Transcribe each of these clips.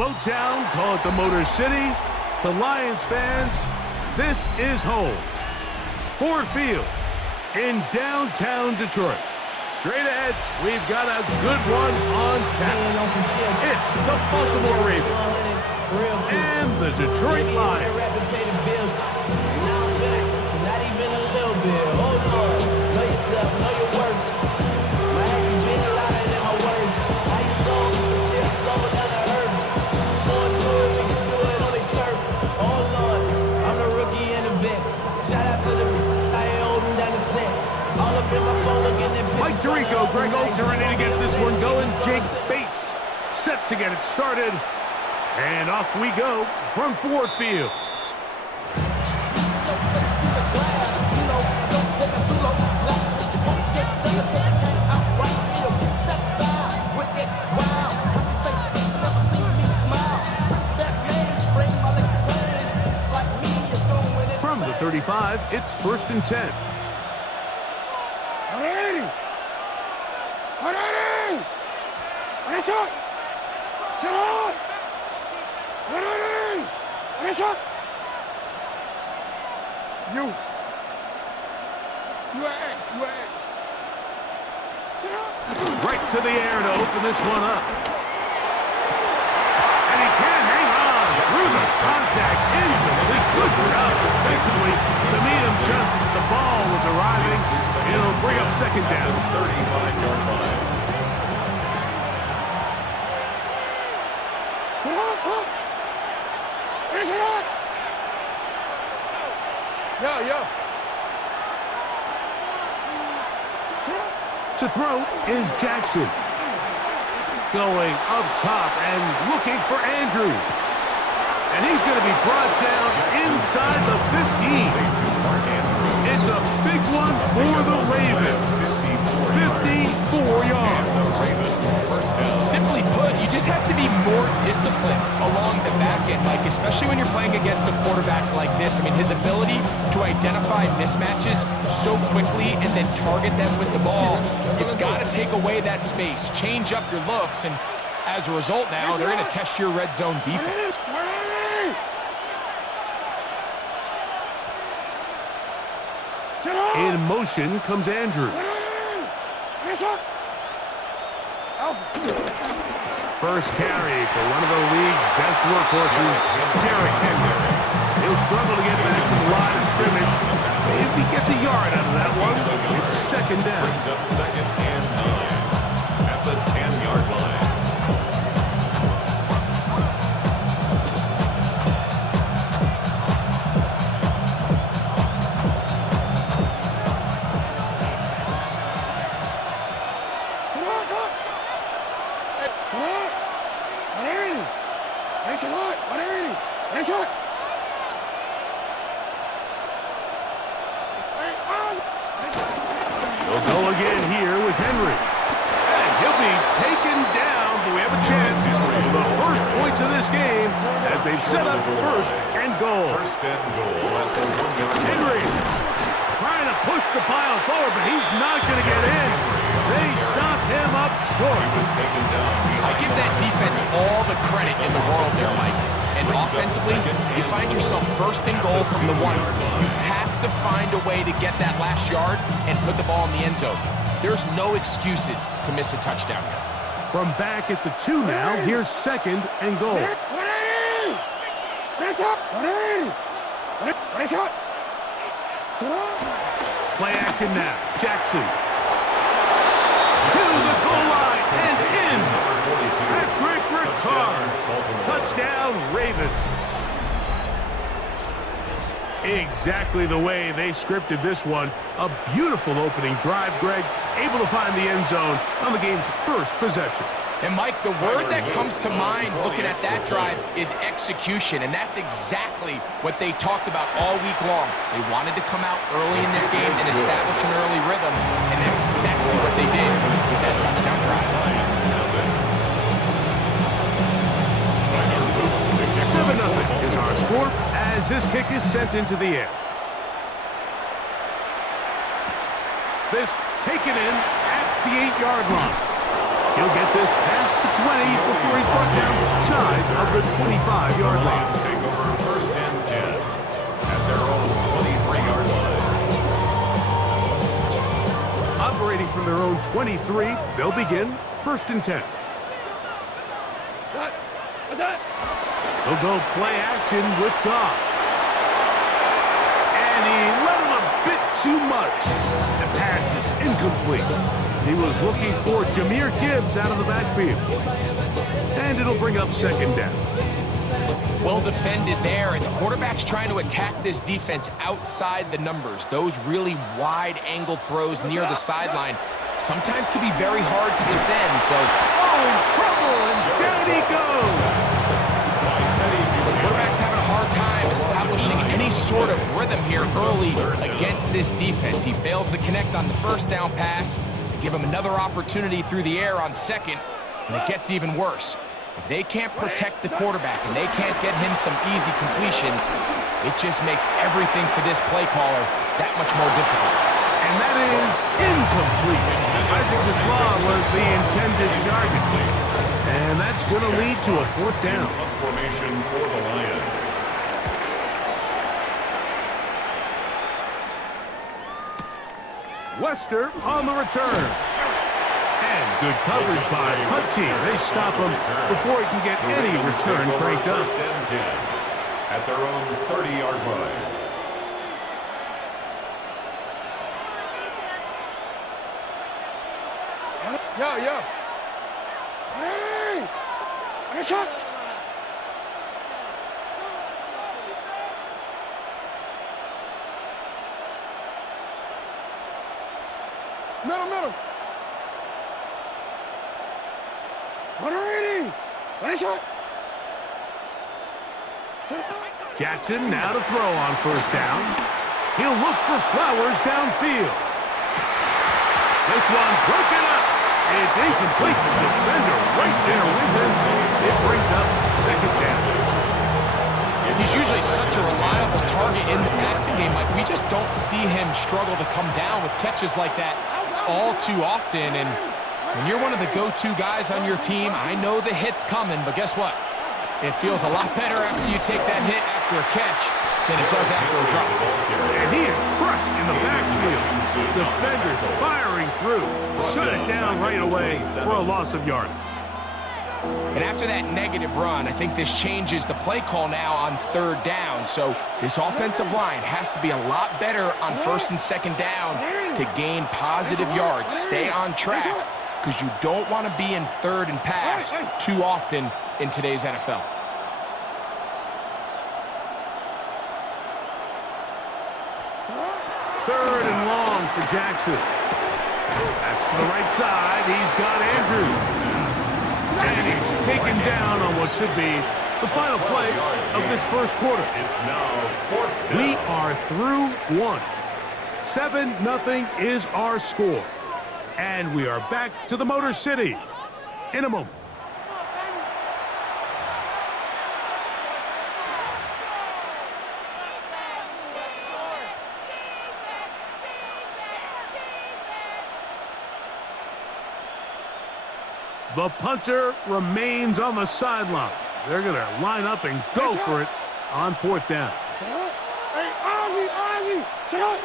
Motown, call it the Motor City. To Lions fans, this is home. Ford Field in downtown Detroit. Straight ahead, we've got a good one on tap. It's the Baltimore Ravens and the Detroit Lions. Not even a little bit. Hold on. Know yourself, know your worth. My actions been louder than my words. How you sold, but still sold out of hurt. Going through it, we can do it on the turf. Oh Lord, I'm the rookie and the vet. Shout out to the I ain't holding down the set. All up in my phone looking at pictures. Mike Tirico, Greg Olsen ready to get this one going. Jake Bates set to get it started. And off we go from Ford Field. From the 35, it's 1st and 10. Right to the air to open this one up. And he can't hang on through the contact. Incomplete. Good job defensively to meet him just as the ball was arriving. It'll bring up 2nd down. 35-yard line. To throw is Jackson. Going up top and looking for Andrews. And he's going to be brought down inside the 15. It's a big one for the Ravens. 54 yards. Simply put, you just have to be more disciplined along the back end, Mike, especially when you're playing against a quarterback like this. I mean, his ability to identify mismatches so quickly and then target them with the ball, you've got to take away that space, change up your looks, and as a result now, they're going to test your red zone defense. In motion comes Andrews. First carry for one of the league's best workhorses, Derrick Henry. He'll struggle to get back to the line of scrimmage. Maybe he gets a yard out of that one. It's 2nd down. Brings up 2nd and 9 at the 10-yard line. They'll go again here with Henry. And he'll be taken down. Do we have a chance for the first points of this game as they've set up 1st and goal. 1st and goal at the 1-yard line. Henry trying to push the pile forward, but he's not going to get in. They stop him up short. He was taken down. I give that defense all the credit in the world there, Mike. And offensively, you find yourself 1st and goal from the 1. You have to find a way to get that last yard and put the ball in the end zone. There's no excuses to miss a touchdown here. From back at the 2 now, here's 2nd and goal. Play action now. Jackson. To the goal line and in. Patrick Ricard. Touchdown, Ravens. Exactly the way they scripted this one. A beautiful opening drive, Greg. Able to find the end zone on the game's first possession. And, Mike, the word that comes to mind looking at that drive is execution, and that's exactly what they talked about all week long. They wanted to come out early in this game and establish an early rhythm, and that's exactly what they did with that touchdown drive. 7-0 is our score as this kick is sent into the air. This taken in at the 8-yard line. He'll get this past the 20 before he's brought down shy of the 25-yard line. Lions take over first and 10 at their own 23-yard line. Operating from their own 23, they'll begin first and 10. They'll go play action with Goff. And he let him a bit too much. The pass is incomplete. He was looking for Jahmyr Gibbs out of the backfield. And it'll bring up second down. Well defended there, and the quarterback's trying to attack this defense outside the numbers. Those really wide-angle throws near the sideline sometimes can be very hard to defend. So, in trouble, and down he goes. Quarterback's having a hard time establishing any sort of rhythm here early against this defense. He fails to connect on the first down pass. They give him another opportunity through the air on second, and it gets even worse. If they can't protect the quarterback and they can't get him some easy completions, it just makes everything for this play caller that much more difficult. And that is incomplete. Isaac Deslaw was the intended target. And that's going to lead to a fourth down. Formation for the Lions. Wester on the return. And good coverage by punt team. They stop him before he can get any return cranked up. First and 10 at their own 30-yard line. Yo. Hey! Nice shot! Middle. 180! Nice shot! Jackson now to throw on first down. He'll look for Flowers downfield. This one broken up. It's incomplete. Defender right there with him. It brings up second down. He's usually such a reliable target in the passing game. Like, we just don't see him struggle to come down with catches like that all too often. And when you're one of the go-to guys on your team, I know the hit's coming, but guess what? It feels a lot better after you take that hit after a catch than it does after a drop. And he is crushed in the backfield. Defenders firing through. Shut it down right away for a loss of yardage. And after that negative run, I think this changes the play call now on third down. So this offensive line has to be a lot better on first and second down to gain positive yards. Stay on track, because you don't want to be in third and pass too often in today's NFL. Third and long for Jackson. That's to the right side. He's got Andrews. And he's taken down on what should be the final play of this first quarter. It's now fourth down. We are through one. 7-0 is our score. And we are back to the Motor City in a moment. The punter remains on the sideline. They're going to line up and go for it on fourth down. Hey, Ozzy, sit up!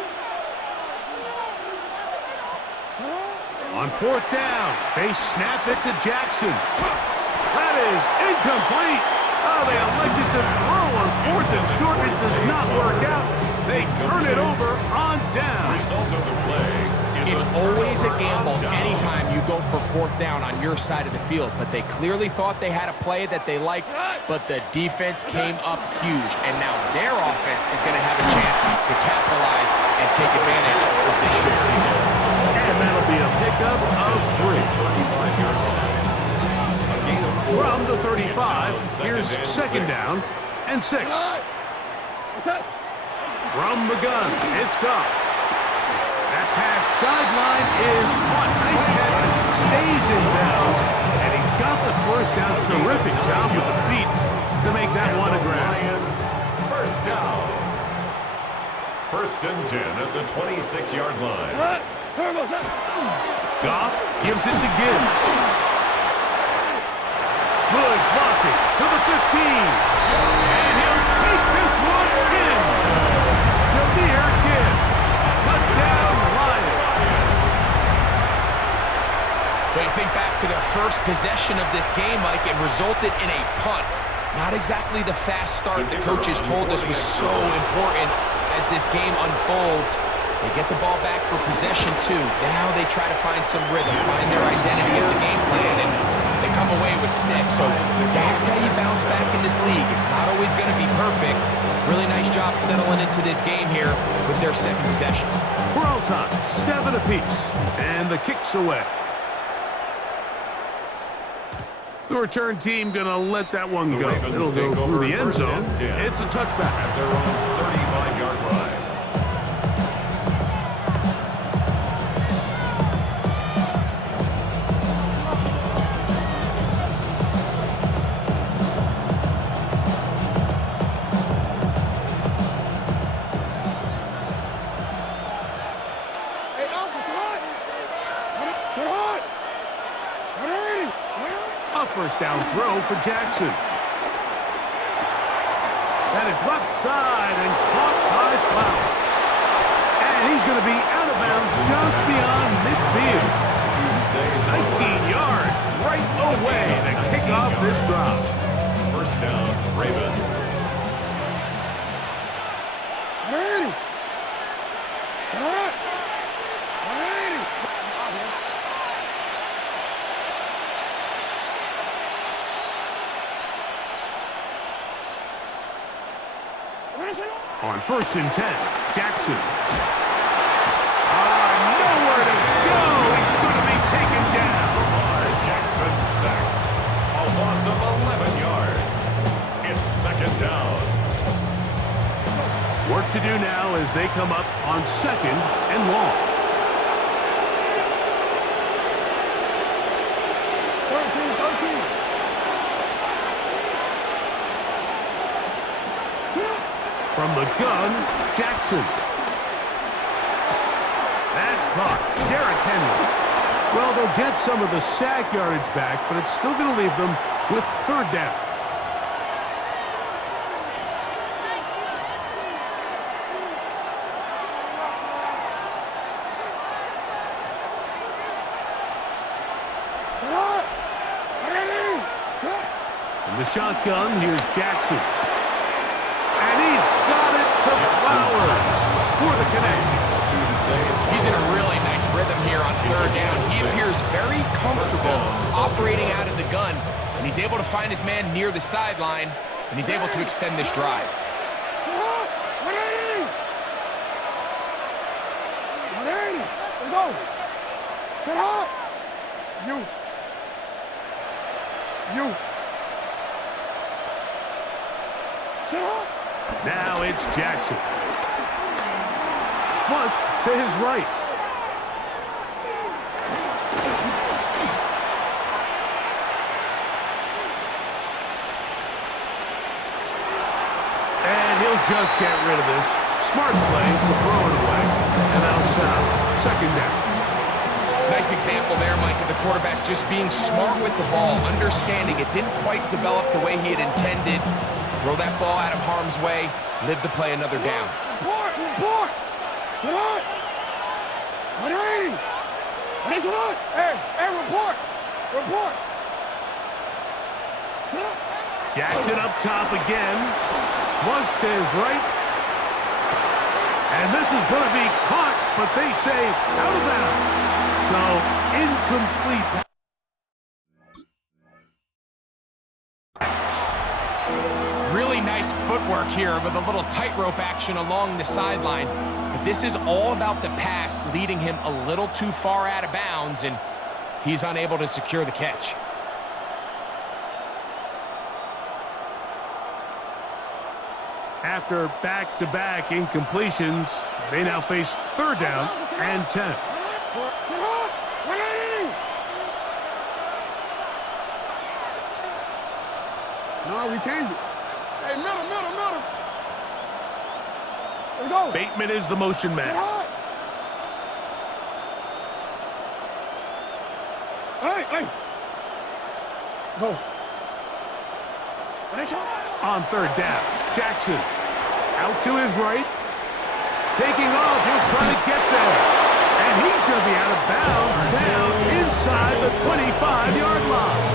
On fourth down, they snap it to Jackson. That is incomplete. Oh, they elected to throw on fourth and short. It does not work out. They turn it over on down. Result of the play. It's always a gamble anytime you go for fourth down on your side of the field, but they clearly thought they had a play that they liked, but the defense came up huge, and now their offense is going to have a chance to capitalize and take advantage of this short field. And that'll be a pickup of 3. From the 35, here's second down and 6. From the gun, it's Goff. That pass sideline is caught. Nice catch. Stays in bounds. And he's got the first down. Terrific job with the feet to make that one a grab. First down. First and 10 at the 26-yard line. Goff gives it to Gibbs. And he'll take this one in. Jameer Gibbs. Touchdown, Lions. When you think back to their first possession of this game, Mike, it resulted in a punt. Not exactly the fast start the coaches told us was so important as this game unfolds. They get the ball back for possession two. Now they try to find some rhythm, find their identity of the game plan, and they come away with 6. So that's how you bounce back in this league. It's not always going to be perfect. Really nice job settling into this game here with their second possession. We're all time, 7 apiece, and the kick's away. The return team gonna let that one go. It'll go through the end zone. It's a touchback. At their own 35-yard line. Hey, Alpha, Salat! Salat! Ready! A first down throw for Jackson. That is left side and caught by Flower. And he's going to be out of bounds just beyond midfield. 19 yards right away to kick off this drive. First down, Ravens. Ready! Salat! Ready! On 1st and 10, Jackson. Nowhere to go. He's going to be taken down. Lamar Jackson sacked. A loss of 11 yards. It's second down. Work to do now as they come up on 2nd and long. 13. From the gun, Jackson. That's caught. Derrick Henry. Well, they'll get some of the sack yardage back, but it's still going to leave them with 3rd down. Salat! Ready! From the shotgun, here's Jackson. And he's got it to Flowers for the connection. He's in a really nice rhythm here on 3rd down. He appears very comfortable operating out of the gun, and he's able to find his man near the sideline, and he's able to extend this drive. Salat! Ready! Ready! Let's go! Salat! You! Salat! Now it's Jackson. Flush to his right. And he'll just get rid of this. Smart play to throw it away. And that'll set up 2nd down. Nice example there, Mike, of the quarterback just being smart with the ball, understanding it didn't quite develop the way he had intended. Throw that ball out of harm's way, live to play another down. Report! Salat! Ready! Ready, Salat! Hey, report! Salat! Jackson up top again. Flush to his right. And this is going to be caught, but they say out of bounds. So, incomplete. Really nice footwork here with a little tightrope action along the sideline. But this is all about the pass leading him a little too far out of bounds, and he's unable to secure the catch. After back-to-back incompletions, they now face 3rd down and 10. Salat! Ready! No, we changed it. Hey, middle. Let's go. Bateman is the motion man. Salat! Hey! Go. On third down, Jackson out to his right. Taking off, he'll try to get there. And he's going to be out of bounds down inside the 25-yard line.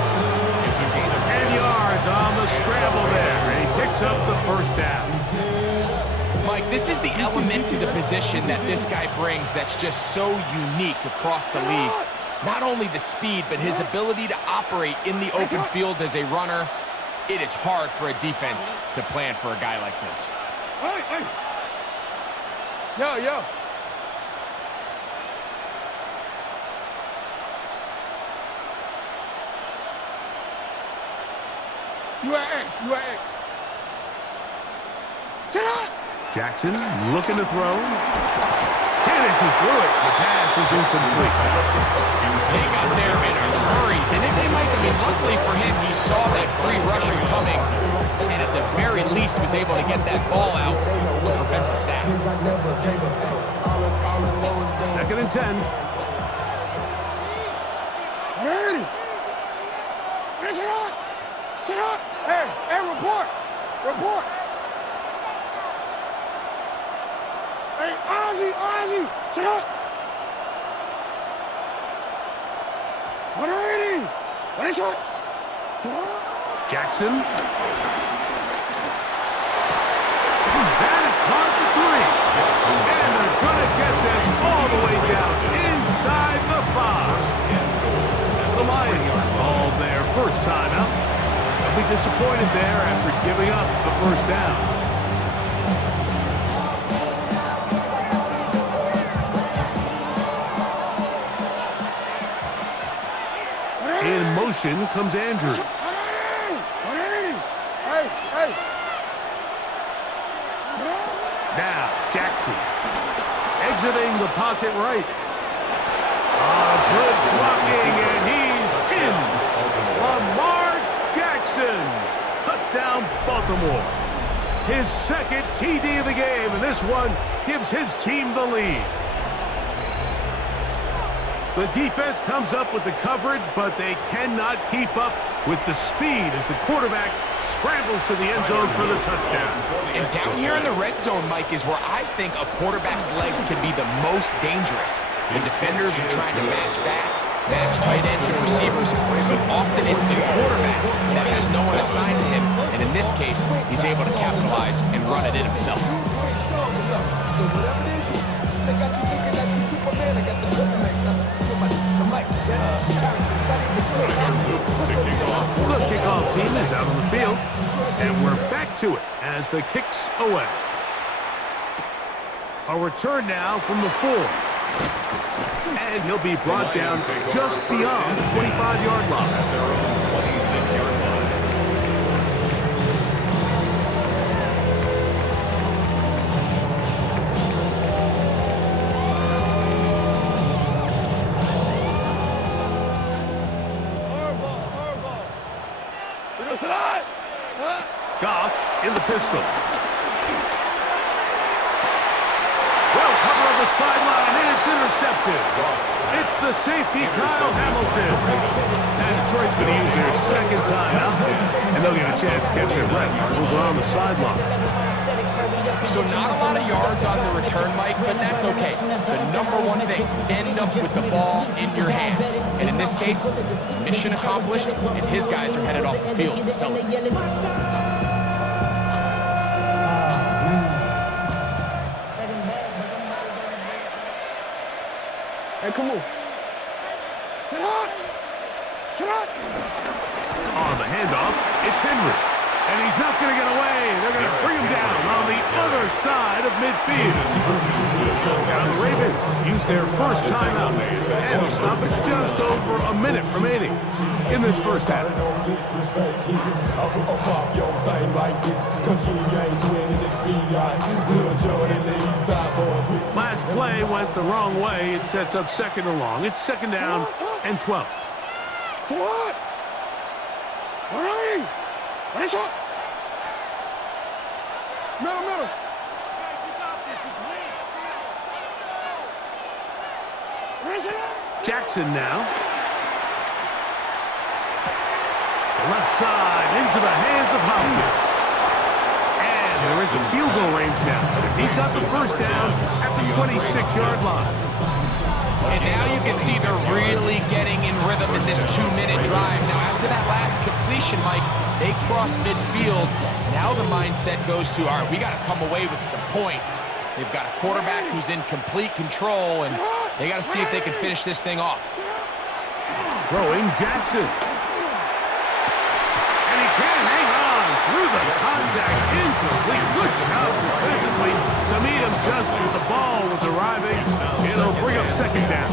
10 yards on the scramble there. And he picks up the first down. Mike, this is the element to the position that this guy brings that's just so unique across the league. Not only the speed, but his ability to operate in the open field as a runner. It is hard for a defense to plan for a guy like this. Hey. Yo. You at X. Sit up. Jackson looking to throw. And as he threw it, the pass is incomplete. They got there in a hurry, didn't they, Mike? I mean, luckily for him, he saw that free rusher coming, and at the very least was able to get that ball out to prevent the sack. 2nd and 10. Ready. Sit up. Hey, report. Hey, Ozzy, sit up. Ready. Jackson. That is caught at the 3. And they're going to get this all the way down inside the 5. The Lions called their first time out. They'll be disappointed there after giving up the first down. In motion comes Andrews. Hey. Now, Jackson exiting the pocket right. Good blocking, and he's in. Lamar Jackson. Touchdown, Baltimore. His second TD of the game, and this one gives his team the lead. The defense comes up with the coverage, but they cannot keep up with the speed as the quarterback scrambles to the end zone for the touchdown. And down here in the red zone, Mike, is where I think a quarterback's legs can be the most dangerous. The defenders are trying to match backs, match tight ends and receivers, but often it's the quarterback that has no one assigned to him, and in this case, he's able to capitalize and run it in himself. The kickoff team is out on the field, and we're back to it as the kick's away. A return now from the 4. And he'll be brought down just beyond the 25-yard line. At their own 26-yard line. Goff in the pistol. Well, cover of the sideline, and it's intercepted. It's the safety, Kyle Hamilton. And Detroit's going to use their second timeout, and they'll get a chance to catch their breath over on the sideline. So not a lot of yards on the return, Mike, but that's okay. The number one thing, end up with the ball in your hands. And in this case, mission accomplished, and his guys are headed off the field to celebrate. Hey, come on. Sit up. On the handoff, it's Henry. And he's not going to get away. They're going to bring him down on the other side of midfield. Now the Ravens use their first timeout. And they'll stop it just over a minute remaining in this first half. Last play went the wrong way. It sets up 2nd and long. It's 2nd down and 12. What? All right. What up? Middle. Jackson now. Left side into the hands of Hopkins. And they're into field goal range now, as he's got the first down at the 26-yard line. And now you can see they're really getting in rhythm in this 2-minute drive. Now, after that last completion, Mike, they cross midfield. Now the mindset goes to, all right, we got to come away with some points. They've got a quarterback who's in complete control, and they got to see if they can finish this thing off. Throwing Jackson. And he can't hang on through the contact. Incomplete. Good job defensively to meet him just as the ball was arriving. It'll bring up second down.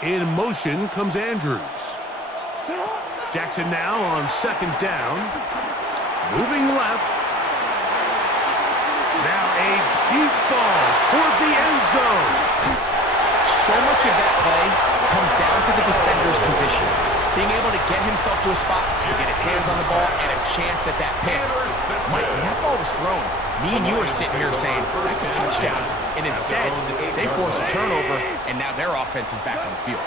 In motion comes Andrews. Jackson now on second down. Moving left. Now a deep ball toward the end zone. So much of that play comes down to the defender's position. Being able to get himself to a spot, to get his hands on the ball, and a chance at that pick. Mike, when that ball was thrown, me and you are sitting here saying, that's a touchdown. And instead, they force a turnover, and now their offense is back on the field.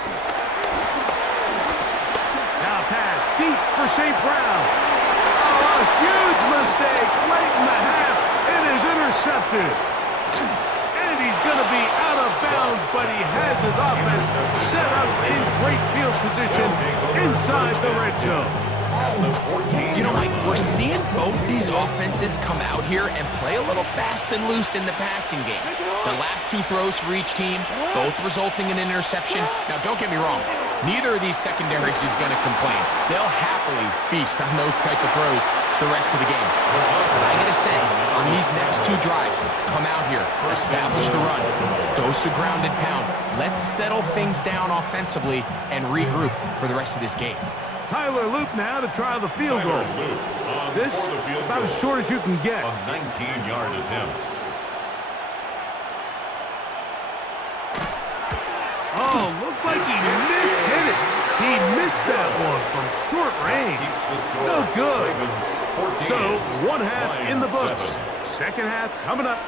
Now pass deep for St. Brown. Oh, a huge mistake late in the half. It is intercepted. And he's going to be out of bounds, but he has his offense set up in great field position inside the red zone. You know, Mike, we're seeing both these offenses come out here and play a little fast and loose in the passing game. The last two throws for each team, both resulting in an interception. Now, don't get me wrong. Neither of these secondaries is going to complain. They'll happily feast on those type of throws the rest of the game. But I get a sense on these next two drives, come out here, establish the run, goes to ground and pound. Let's settle things down offensively and regroup for the rest of this game. Tyler Loop now to try the field goal. This about as short as you can get. A 19-yard attempt. Oh, looked like he mishit it. He missed that one from short range. No good. So, one half in the books. Second half coming up.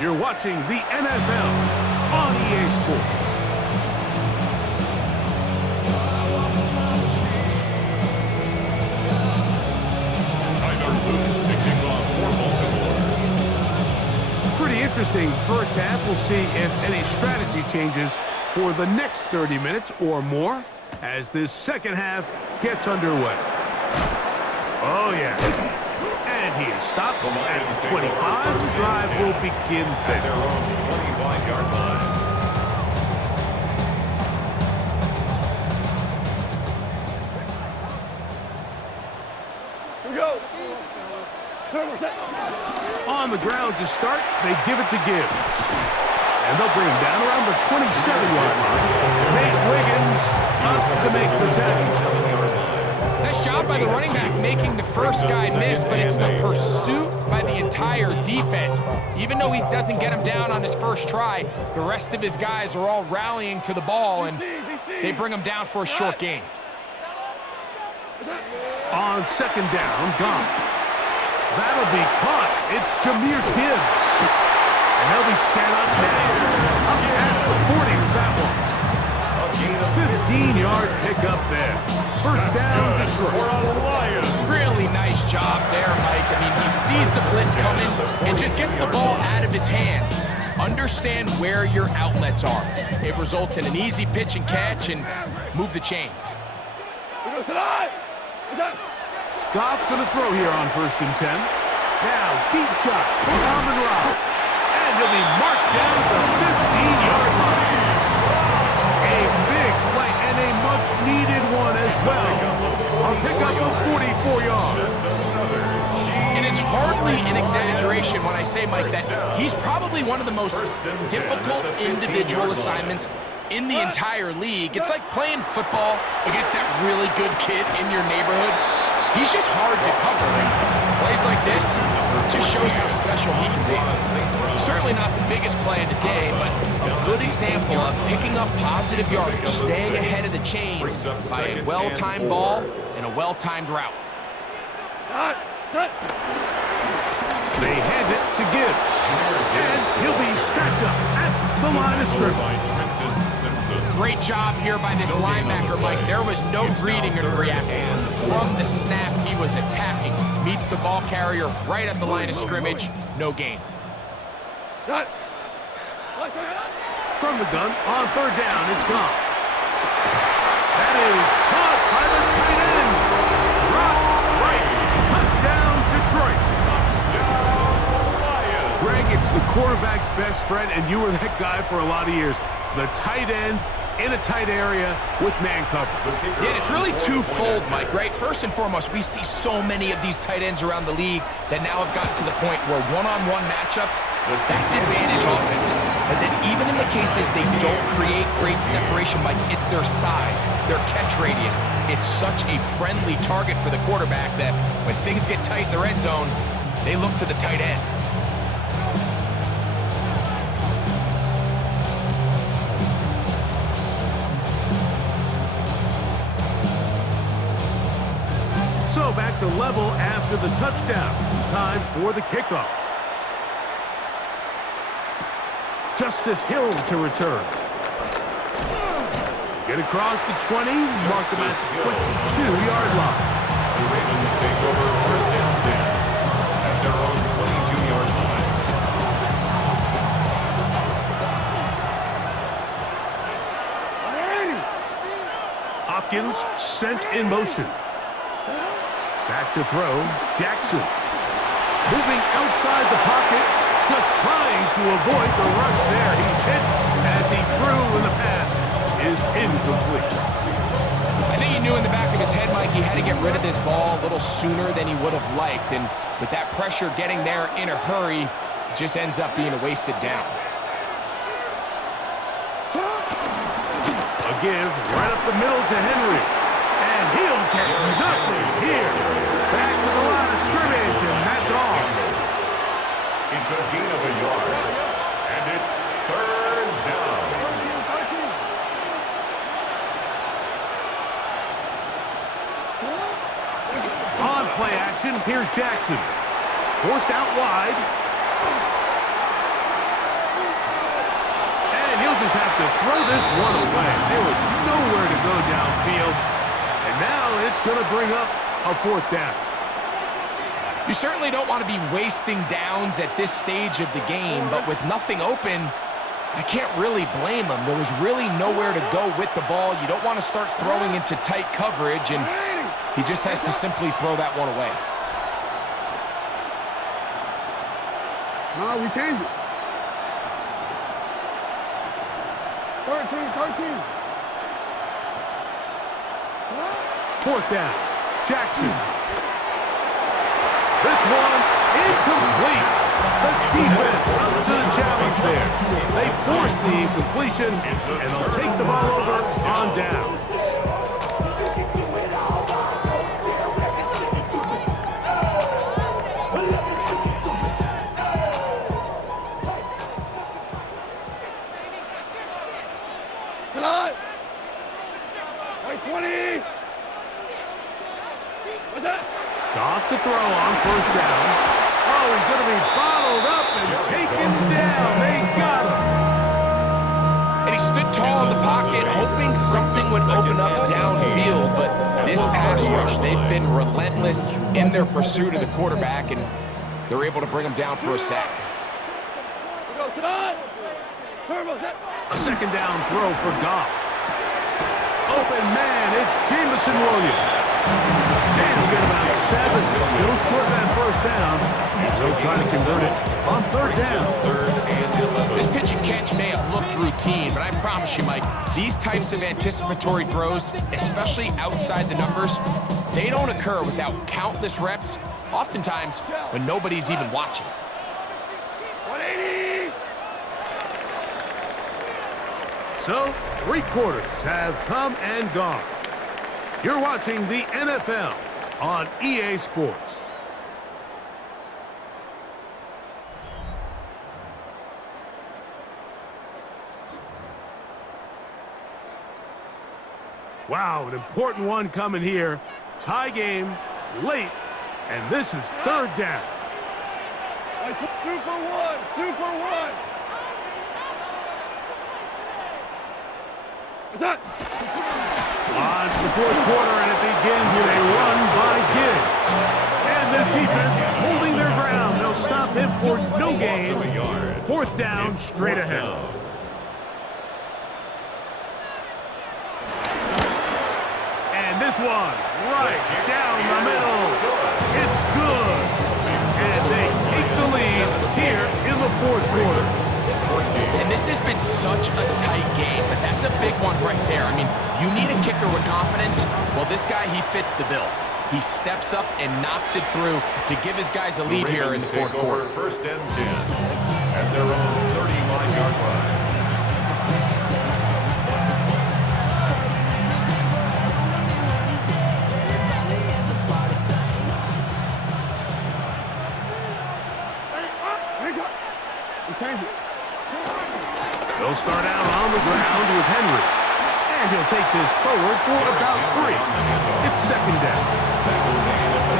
You're watching the NFL on EA Sports. Pretty interesting first half. We'll see if any strategy changes for the next 30 minutes or more as this second half gets underway. Oh, yeah. And he is stopped at the 25. The drive will begin At their there. own 25-yard line. Here we go. On the ground to start, they give it to Gibbs. And they'll bring him down around the 27-yard line. Nate Wiggins up to make the tackle. Nice job by the running back making the first guy miss, but it's the pursuit by the entire defense. Even though he doesn't get him down on his first try, the rest of his guys are all rallying to the ball, and they bring him down for a short gain. On second down, Goff. That'll be caught. It's Jahmyr Gibbs. And they'll be set up now. Up past the 40 with that one. 15-yard pickup there. First down, Detroit. Really nice job there, Mike. I mean, he sees the blitz coming and just gets the ball out of his hands. Understand where your outlets are. It results in an easy pitch and catch and move the chains. Goff going to throw here on 1st and 10. Now, deep shot for Amon-Ra. And he'll be marked down at the 15-yard line. A big play and a much-needed one as well. A pickup of 44 yards. And it's hardly an exaggeration when I say, Mike, that he's probably one of the most difficult individual assignments in the entire league. It's like playing football against that really good kid in your neighborhood. He's just hard to cover. Plays like this just shows how special he can be. Certainly not the biggest play of the day, but a good example of picking up positive yardage, staying ahead of the chains by a well-timed ball and a well-timed route. They hand it to Gibbs. And he'll be stacked up at the line of scrimmage. Great job here by this linebacker, Mike. There was no reading and reacting. From the snap, he was attacking. Meets the ball carrier right at the line of scrimmage. No gain. From the gun, on third down, it's gone. That is caught by the tight end. Rock right. Touchdown, Detroit. Greg, it's the quarterback's best friend, and you were that guy for a lot of years. The tight end in a tight area with man coverage. Yeah, it's really twofold, Mike, right? First and foremost, we see so many of these tight ends around the league that now have gotten to the point where one-on-one matchups, that's advantage offense. But then even in the cases they don't create great separation, Mike, it's their size, their catch radius. It's such a friendly target for the quarterback that when things get tight in the red zone, they look to the tight end. So back to level after the touchdown. Time for the kickoff. Justice Hill to return. Get across the 20, mark him at the 22-yard line. The Ravens take over first down 10 at their own 22-yard line. Hopkins sent in motion. Back to throw, Jackson. Moving outside the pocket, just trying to avoid the rush there. He's hit as he threw, and the pass is incomplete. I think he knew in the back of his head, Mike, he had to get rid of this ball a little sooner than he would have liked. And with that pressure getting there in a hurry, it just ends up being a wasted down. A give right up the middle to Henry. And he'll get nothing here. Back to the line of scrimmage, and that's all. It's a gain of a yard, and it's third down. On play action, here's Jackson. Forced out wide. And he'll just have to throw this one away. There was nowhere to go downfield. And now it's going to bring up a fourth down. You certainly don't want to be wasting downs at this stage of the game, but with nothing open, I can't really blame him. There was really nowhere to go with the ball. You don't want to start throwing into tight coverage, and he just has to simply throw that one away. No, we changed it. 13. Fourth down. Jackson. This one incomplete. The defense up to the challenge there. They force the incompletion, and they'll take the ball over on down. Goff to throw on first down. Oh, he's going to be bottled up and taken down. They got him. And he stood tall in the pocket, hoping something would open up downfield. But this pass rush, they've been relentless in their pursuit of the quarterback, and they're able to bring him down for a sack. A second down throw for Goff. Open man, it's Jameson Williams. And he'll get about 7. Still short of that first down. They'll try to convert it on third down. This pitch and catch may have looked routine, but I promise you, Mike, these types of anticipatory throws, especially outside the numbers, they don't occur without countless reps, oftentimes when nobody's even watching. 180. So, 3 quarters have come and gone. You're watching the NFL on EA Sports. Wow, an important one coming here. Tie game, late And this is third down. Super one, super one. Attack. On to the fourth quarter, and it begins with a run by Gibbs. And this defense holding their ground. They'll stop him for no gain. Fourth down, straight ahead. And this one, right down the middle. It's good. And they take the lead here in the fourth quarter. And this has been such a tight game, but that's a big one right there. I mean, you need a kicker with confidence. Well, this guy, he fits the bill. He steps up and knocks it through to give his guys a lead here in the fourth quarter. First and 10 at their own 35-yard line. They'll start out on the ground with Henry. And he'll take this forward for about 3. It's second down.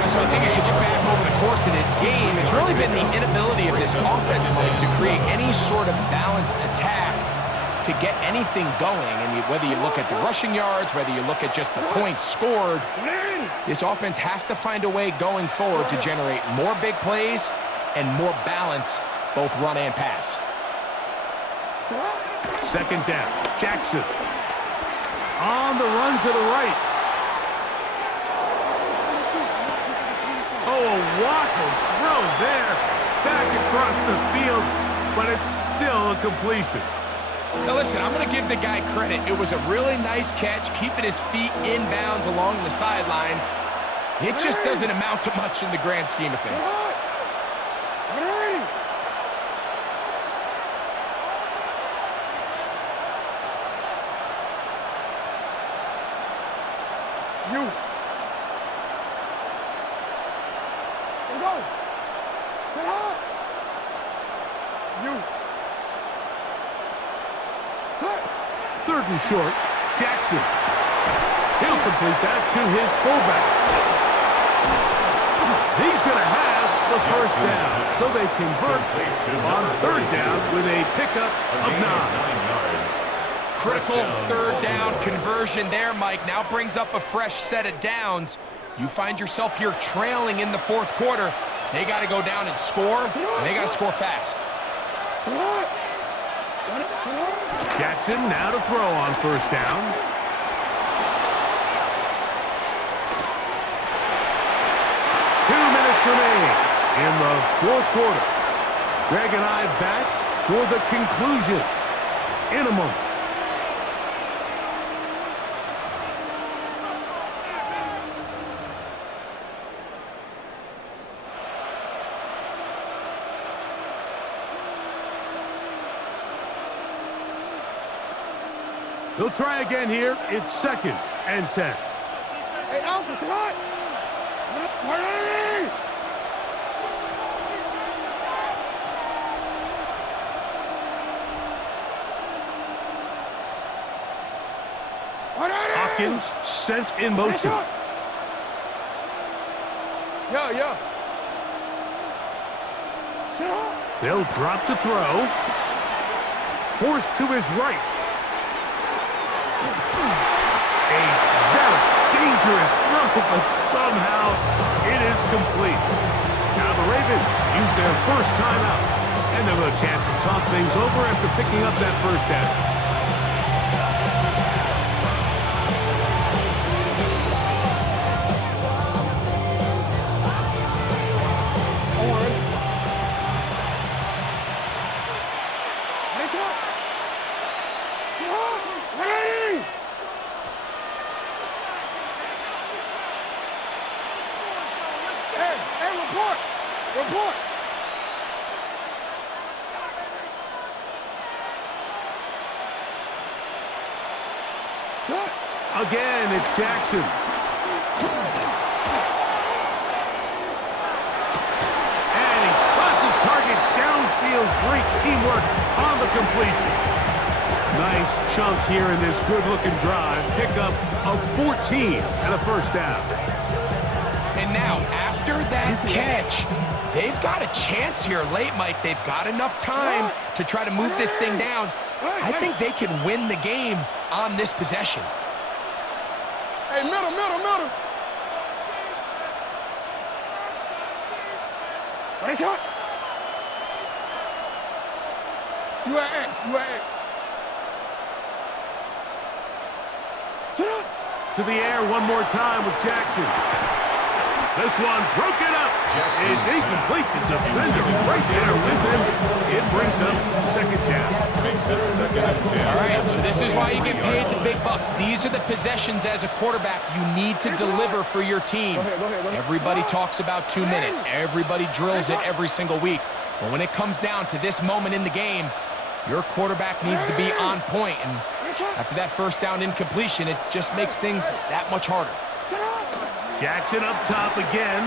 So I think as you look back over the course of this game, it's really been the inability of this offense, Mike, to create any sort of balanced attack to get anything going. And whether you look at the rushing yards, whether you look at just the points scored, this offense has to find a way going forward to generate more big plays and more balance, both run and pass. Second down, Jackson. On the run to the right. Oh, a wild throw there. Back across the field, but it's still a completion. Now listen, I'm going to give the guy credit. It was a really nice catch, keeping his feet inbounds along the sidelines. It just doesn't amount to much in the grand scheme of things. You. Let's go. Get hard. You. Cut. Third and short, Jackson. He'll complete that to his fullback. He's going to have the first down, so they convert on third down with a pickup of 9 yards. Critical third down conversion there, Mike. Now brings up a fresh set of downs. You find yourself here trailing in the fourth quarter. They got to go down and score, and they got to score fast. Jackson now to throw on first down. Two minutes remain in the fourth quarter. Greg and I back for the conclusion in a moment. They'll try again here. It's second and 10. Hey, Alpha, sit hot. Hopkins sent in motion. Yeah. Sit hot. They'll drop to throw. Forced to his right. A very dangerous throw, but somehow it is complete. Now the Ravens use their first timeout, and they'll have a chance to talk things over after picking up that first down. Report. Again, it's Jackson. And he spots his target downfield. Great teamwork on the completion. Nice chunk here in this good-looking drive. Pickup of 14 and a first down. And now, after after that catch, they've got a chance here late, Mike. They've got enough time to try to move this thing down. I think they can win the game on this possession. Hey, middle. Right shot. You at X. Shut up. To the air one more time with Jackson. This one broken up. It's incomplete. The defender right there with him. It brings up second down. Makes it 2nd and 10. All right, so this is why you get paid the big bucks. These are the possessions as a quarterback you need to deliver for your team. Go ahead. Everybody talks about 2 minute. Everybody drills it every single week. But when it comes down to this moment in the game, your quarterback needs to be on point. And after that first down incompletion, it just makes things that much harder. Jackson up top again.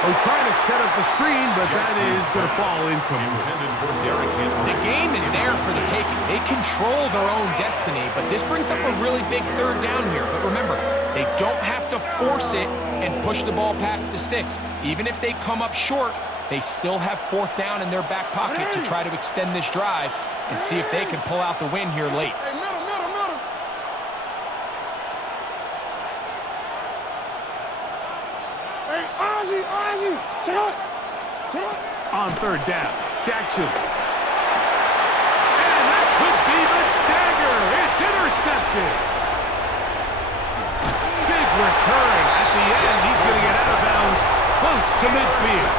Oh, trying to set up the screen, but that is going to fall incomplete. Intended for Derrick Henry. The game is there for the taking. They control their own destiny, but this brings up a really big third down here. But remember, they don't have to force it and push the ball past the sticks. Even if they come up short, they still have 4th down in their back pocket to try to extend this drive and see if they can pull out the win here late. Hey, middle. Hey, Ozzy. Shut up. On third down, Jackson. And that could be the dagger. It's intercepted. Big return at the end. He's going to get out of bounds close to midfield.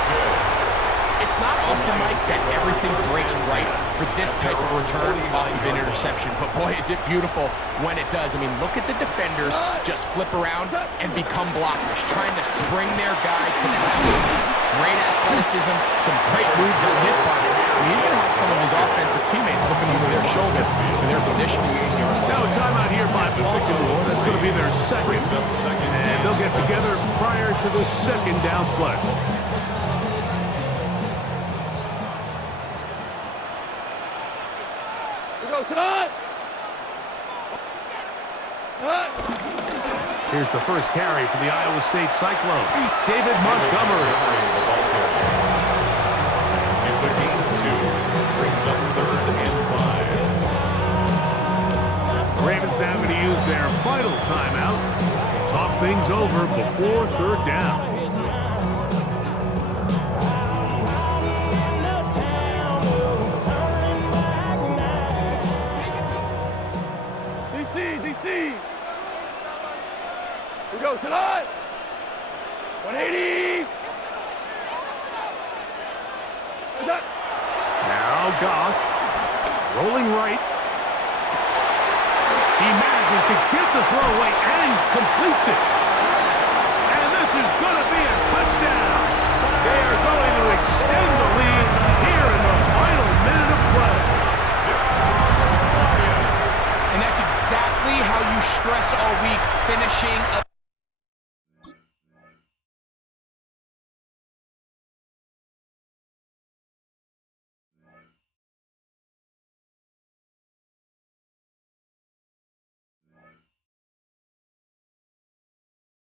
It's not often, Mike, that everything breaks right for this type of return off of an interception. But boy, is it beautiful when it does. I mean, look at the defenders just flip around and become blockers, trying to spring their guy to the house. Great athleticism, some great moves on his part. I mean, he's going to have some of his offensive teammates looking over their shoulder for their position. Now a timeout here by Baltimore. That's going to be their second. And they'll get together prior to the second down play. Here's the first carry for the Iowa State Cyclone, David Montgomery. It's a gain of 2. Brings up 3rd and 5. The Ravens now going to use their final timeout to talk things over before third down. DC. We go tonight. 180. Now Goff, rolling right. He manages to get the throw away and completes it. And this is going to be a touchdown. They are going to extend the lead here in the final minute of play. And that's exactly how you stress all week, finishing a